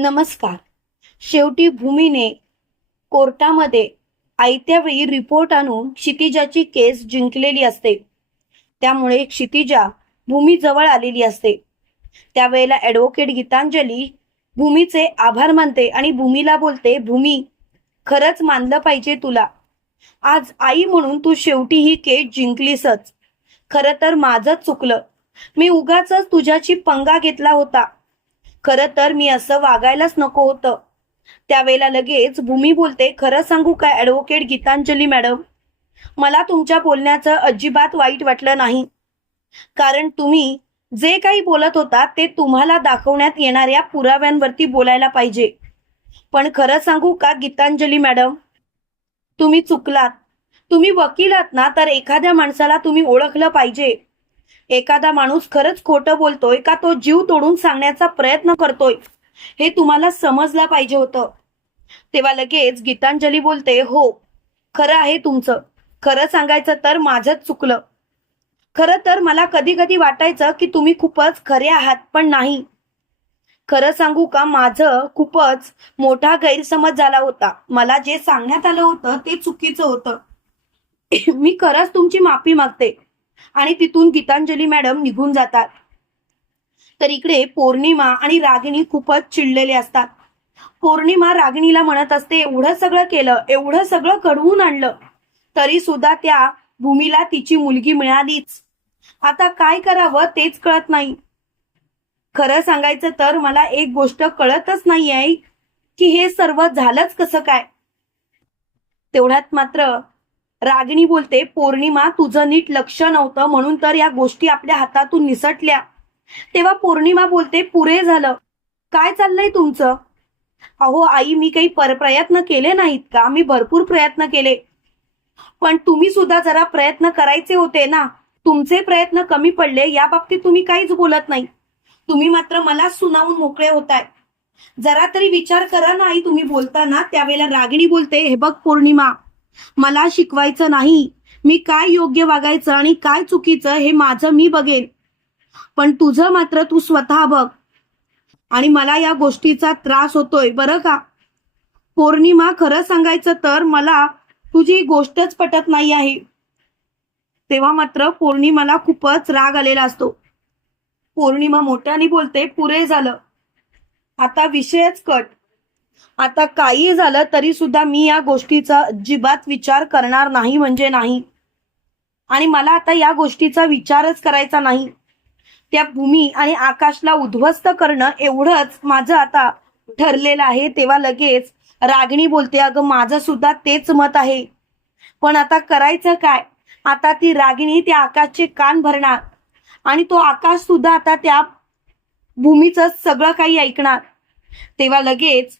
नमस्कार. शेवटी भूमीने कोर्टामध्ये आयत्या वेळी रिपोर्ट आणून क्षितिजाची केस जिंकलेली असते. त्यामुळे क्षितिजा भूमी जवळ आलेली असते. त्यावेळेला ॲडव्होकेट गीतांजली भूमीचे आभार मानते आणि भूमीला बोलते भूमी खरंच मानलं पाहिजे तुला. आज आई म्हणून तू शेवटी ही केस जिंकलीसच. खरं तर माझंच चुकलं. मी उगाच तुझ्याची पंगा घेतला होता. खरं तर मी असं वागायलाच नको होतं. त्यावेळेला लगेच भूमी बोलते खरं सांगू का ॲडव्होकेट गीतांजली मॅडम मला तुमच्या बोलण्याचं अजिबात वाईट वाटलं नाही. कारण तुम्ही जे काही बोलत होता ते तुम्हाला दाखवण्यात येणाऱ्या पुराव्यांवरती बोलायला पाहिजे. पण खरं सांगू का गीतांजली मॅडम तुम्ही चुकलात. तुम्ही वकील आहात ना तर एखाद्या माणसाला तुम्ही ओळखलं पाहिजे. एखादा माणूस खरंच खोटं बोलतोय का तो जीव तोडून सांगण्याचा प्रयत्न करतोय? हे तुम्हाला समजलं पाहिजे होतं. तेव्हा लगेच गीतांजली बोलते हो खरं आहे तुमचं. खरं सांगायचं तर माझंच चुकलं. खरं तर मला कधी कधी वाटायचं की तुम्ही खूपच खरे आहात पण नाही. खरं सांगू का माझं खूपच मोठा गैरसमज झाला होता. मला जे सांगण्यात आलं होतं ते चुकीचं होतं. मी खरंच तुमची माफी मागते. आणि तिथून गीतांजली मॅडम निघून जातात. तर इकडे पौर्णिमा आणि रागिणी खूपच चिडलेले असतात. पौर्णिमा रागिणीला म्हणत असते एवढं सगळं केलं एवढं सगळं घडवून आणलं तरी सुद्धा त्या भूमीला तिची मुलगी मिळालीच. आता काय करावं तेच कळत नाही. खरं सांगायचं तर मला एक गोष्ट कळतच नाही आहे की हे सर्व झालंच कसं काय? तेवढ्यात मात्र रागिणी बोलते पौर्णिमा तुझं नीट लक्ष नव्हतं म्हणून तर या गोष्टी आपल्या हातातून निसटल्या. तेव्हा पौर्णिमा बोलते पुरे झालं. काय चाललंय तुमचं? अहो आई मी काही प्रयत्न केले नाहीत का? मी भरपूर प्रयत्न केले. पण तुम्ही सुद्धा जरा प्रयत्न करायचे होते ना. तुमचे प्रयत्न कमी पडले या बाबतीत तुम्ही काहीच बोलत नाही. तुम्ही मात्र मला सुनावून मोकळे होताय. जरा तरी विचार करा ना आई तुम्ही बोलताना त्यावेळेला रागिणी बोलते हे बघ पौर्णिमा मला शिकवायचं नाही. मी काय योग्य वागायचं आणि काय चुकीचं हे माझं मी बघेन. पण तुझं मात्र तू स्वतः बघ. आणि मला या गोष्टीचा त्रास होतोय बरं का? पौर्णिमा खरं सांगायचं तर मला तुझी गोष्टच पटत नाही आहे. तेव्हा मात्र पौर्णिमाला खूपच राग आलेला असतो. पौर्णिमा मोठ्याने बोलते पुरे झालं. आता विषयच कट. आता काही झालं तरी सुद्धा मी या गोष्टीचा अजिबात विचार करणार नाही म्हणजे नाही. आणि मला आता या गोष्टीचा विचारच करायचा नाही. त्या भूमी आणि आकाशला उद्ध्वस्त करणं एवढंच माझं आता ठरलेलं आहे तेव्हा लगेच रागिणी बोलते अगं माझं सुद्धा तेच मत आहे. पण आता करायचं काय? आता ती रागिणी त्या आकाशचे कान भरणार आणि तो आकाश सुद्धा आता त्या भूमीचं सगळं काही ऐकणार. तेव्हा लगेच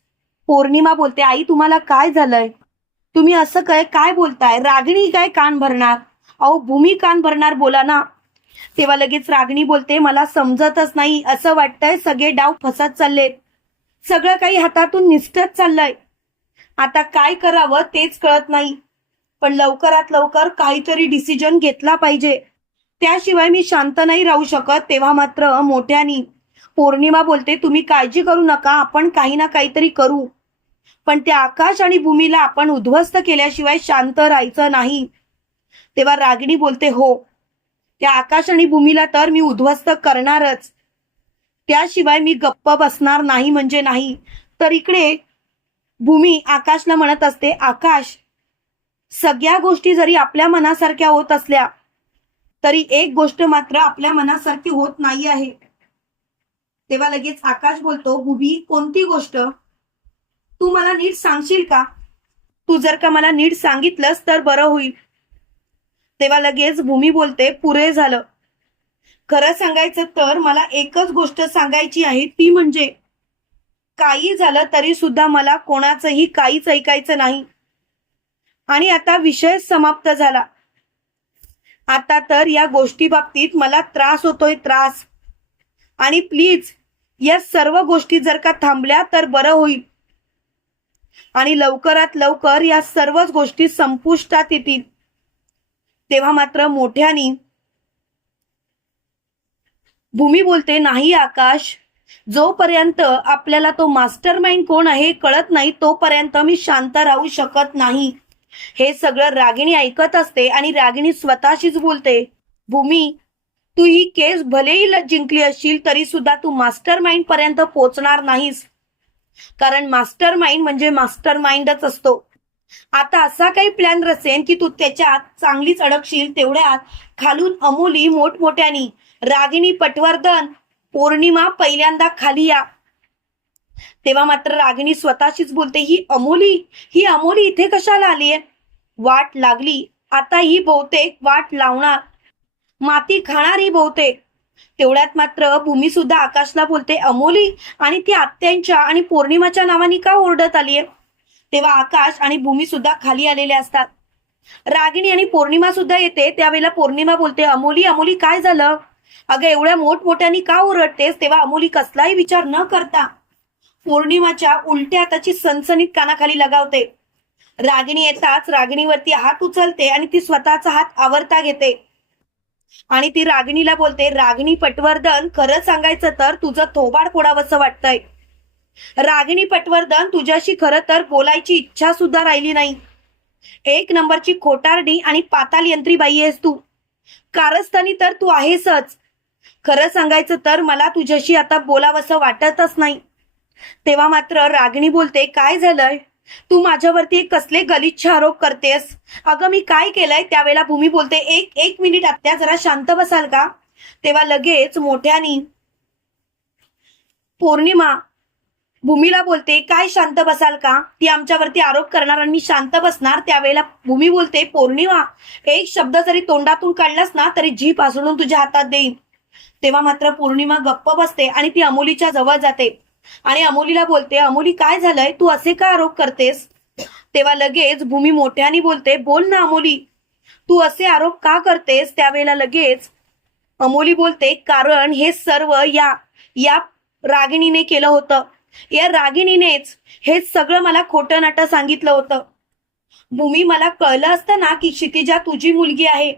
पौर्णिमा बोलते आई तुम्हाला काय झालंय? तुम्ही असं काय काय बोलताय? रागिणी काय कान भरणार? अहो भूमी कान भरणार बोला ना. तेव्हा लगेच रागणी बोलते मला समजतच नाही असं वाटतंय सगळे डाव फसत चालले सगळं काही हातातून निसटत चाललंय. आता काय करावं तेच कळत नाही. पण लवकरात लवकर काहीतरी डिसिजन घेतला पाहिजे. त्याशिवाय मी शांत नाही राहू शकत तेव्हा मात्र मोठ्यानी. पौर्णिमा बोलते तुम्ही काळजी करू नका आपण काही ना काहीतरी करू. पण त्या आकाश आणि भूमीला आपण उद्ध्वस्त केल्याशिवाय शांत राहायचं नाही. तेव्हा रागिणी बोलते हो त्या आकाश आणि भूमीला तर मी उद्ध्वस्त करणारच. त्याशिवाय मी गप्प बसणार नाही म्हणजे नाही. तर इकडे भूमी आकाशला म्हणत असते आकाश सगळ्या गोष्टी जरी आपल्या मनासारख्या होत असल्या तरी एक गोष्ट मात्र आपल्या मनासारखी होत नाही आहे. तेव्हा लगेच आकाश बोलतो भूमी कोणती गोष्ट? तू मला नीट सांगशील का? तू जर का मला नीट सांगितलंस तर बरं होईल. तेव्हा लगेच भूमी बोलते पुरे झालं. खरं सांगायचं तर मला एकच गोष्ट सांगायची आहे ती म्हणजे काही झालं तरी सुद्धा मला कोणाचंही काहीच ऐकायचं नाही. आणि आता विषय समाप्त झाला. आता तर या गोष्टी बाबतीत मला त्रास होतोय त्रास. आणि प्लीज या सर्व गोष्टी जर का थांबल्या तर बरं होईल. आणि लवकरात लवकर या सर्वच गोष्टी संपुष्टात येतील. तेव्हा मात्र मोठ्यानी भूमी बोलते नाही आकाश जोपर्यंत आपल्याला तो मास्टर माइंड कोण आहे कळत नाही तोपर्यंत मी शांत राहू शकत नाही. हे सगळं रागिणी ऐकत असते आणि रागिणी स्वतःशीच बोलते भूमी तू ही केस भलेही जिंकली असशील तरी सुद्धा तू मास्टर माइंड पर्यंत पोहोचणार नाहीस. कारण मास्टर माइंड म्हणजे मास्टर माइंडच असतो. आता असा काही प्लॅन रचेन की तू त्याच्यात चांगलीच अडकशील तेवढ्यात खालून अमोली मोठमोठ्यानी रागिणी पटवर्धन पौर्णिमा पहिल्यांदा खाली या. तेव्हा मात्र रागिणी स्वतःशीच बोलते ही अमोली ही अमोली इथे कशाला आलीये? वाट लागली. आता ही बहुतेक वाट लावणार. माती खाणार ही बहुतेक. तेवढ्यात मात्र भूमी सुद्धा आकाशला बोलते अमोली आणि ती आत्यांच्या आणि पौर्णिमाच्या नावाने का ओरडत आलीये तेव्हा आकाश आणि भूमी सुद्धा खाली आलेले असतात. रागिणी आणि पौर्णिमा सुद्धा येते त्यावेळेला पौर्णिमा बोलते अमोली अमोली काय झालं? अगं एवढ्या मोठमोठ्यानी का ओरडतेस? तेव्हा अमोली कसलाही विचार न करता पौर्णिमाच्या उलट्या हाताची सनसनीत कानाखाली लगावते. रागिणी येताच रागिणीवरती हात उचलते आणि ती स्वतःचा हात आवरता घेते. आणि ती रागिणीला बोलते रागिणी पटवर्धन खरं सांगायचं तर तुझं थोबाड फोडावंसं वाटतंय. रागिणी पटवर्धन तुझ्याशी खरं तर बोलायची इच्छा सुद्धा राहिली नाही. एक नंबरची खोटारडी आणि पाताल यंत्री बाई आहेस तू. कारस्थानी तर तू आहेसच. खरं सांगायचं तर मला तुझ्याशी आता बोलावंसं वाटतच नाही. तेव्हा मात्र रागिणी बोलते काय झालंय? तू माझ्यावरती कसले गलिच्छ आरोप करतेस? अगं मी काय केलंय? त्यावेळेला भूमी बोलते एक एक मिनिट आत्या जरा शांत बसाल का? तेव्हा लगेच मोठ्यानी पौर्णिमा भूमीला बोलते काय शांत बसाल का? ती आमच्यावरती आरोप करणार आणि मी शांत बसणार. त्यावेळेला भूमी बोलते पौर्णिमा एक शब्द जरी तोंडातून काढलास ना तरी जीप आसडून तुझ्या हातात देईन. तेव्हा मात्र पौर्णिमा गप्प बसते आणि ती अमोलीच्या जवळ जाते. आणि अमोलीला बोलते अमोली काय झालंय? तू असे का आरोप करतेस? तेव्हा लगेच भूमी मोठ्याने बोलते बोल ना अमोली. तू असे आरोप का करतेस? त्यावेळेला लगेच अमोली बोलते कारण हे सर्व या या रागिणीने केलं होतं. या रागिणीनेच हे सगळं मला खोटं नाटं सांगितलं होतं. भूमी मला कळलं असतं ना की क्षितिजा तुझी मुलगी आहे.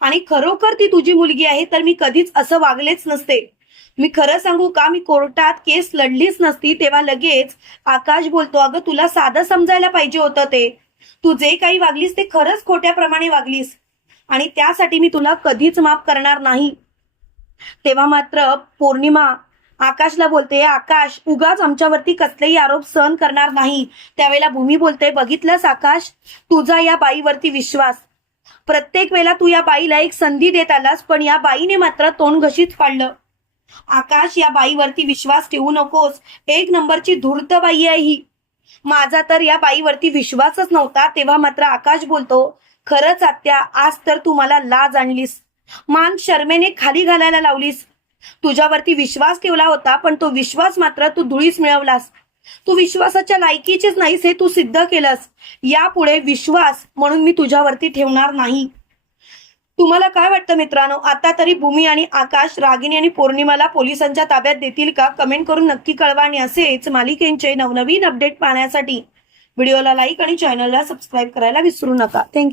आणि खरोखर ती तुझी मुलगी आहे तर मी कधीच असं वागलेच नसते. मी खरं सांगू का? मी कोर्टात केस लढलीच नसती तेव्हा लगेच आकाश बोलतो अगं तुला साधं समजायला पाहिजे होतं ते. तू जे काही वागलीस ते खरंच खोट्याप्रमाणे वागलीस. आणि त्यासाठी मी तुला कधीच माफ करणार नाही. तेव्हा मात्र पौर्णिमा आकाशला बोलते आकाश उगाच आमच्यावरती कसलेही आरोप सहन करणार नाही. त्यावेळेला भूमी बोलते बघितलंस आकाश? तुझा या बाईवरती विश्वास. प्रत्येक वेळेला तू या बाईला एक संधी देत आलास पण या बाईने मात्र तोंड घशीच पाडलं आकाश या बाईवरती विश्वास ठेवू नकोस. एक नंबरची धूर्त बाई आहे ही. माझा तर या बाईवरती विश्वासच नव्हता तेव्हा मात्र आकाश बोलतो खरंच आत्या आज तर तू मला लाज आणलीस. मान शर्मेने खाली घालायला लावलीस. तुझ्यावरती विश्वास ठेवला होता पण तो विश्वास मात्र तू धुळीस मिळवलास. तू विश्वासाच्या लायकीचेच नाहीस हे तू सिद्ध केलंस. यापुढे विश्वास म्हणून मी तुझ्यावरती ठेवणार नाही. तुम्हाला काय वाटतं मित्रांनो? आता तरी भूमी आणि आकाश रागिणी आणि पौर्णिमाला पोलिसांच्या ताब्यात देतील का? कमेंट करून नक्की कळवा आणि असेच मालिकेंचे नवनवीन अपडेट पाहण्यासाठी व्हिडिओला लाईक आणि चॅनलला सबस्क्राईब करायला विसरू नका. थँक्यू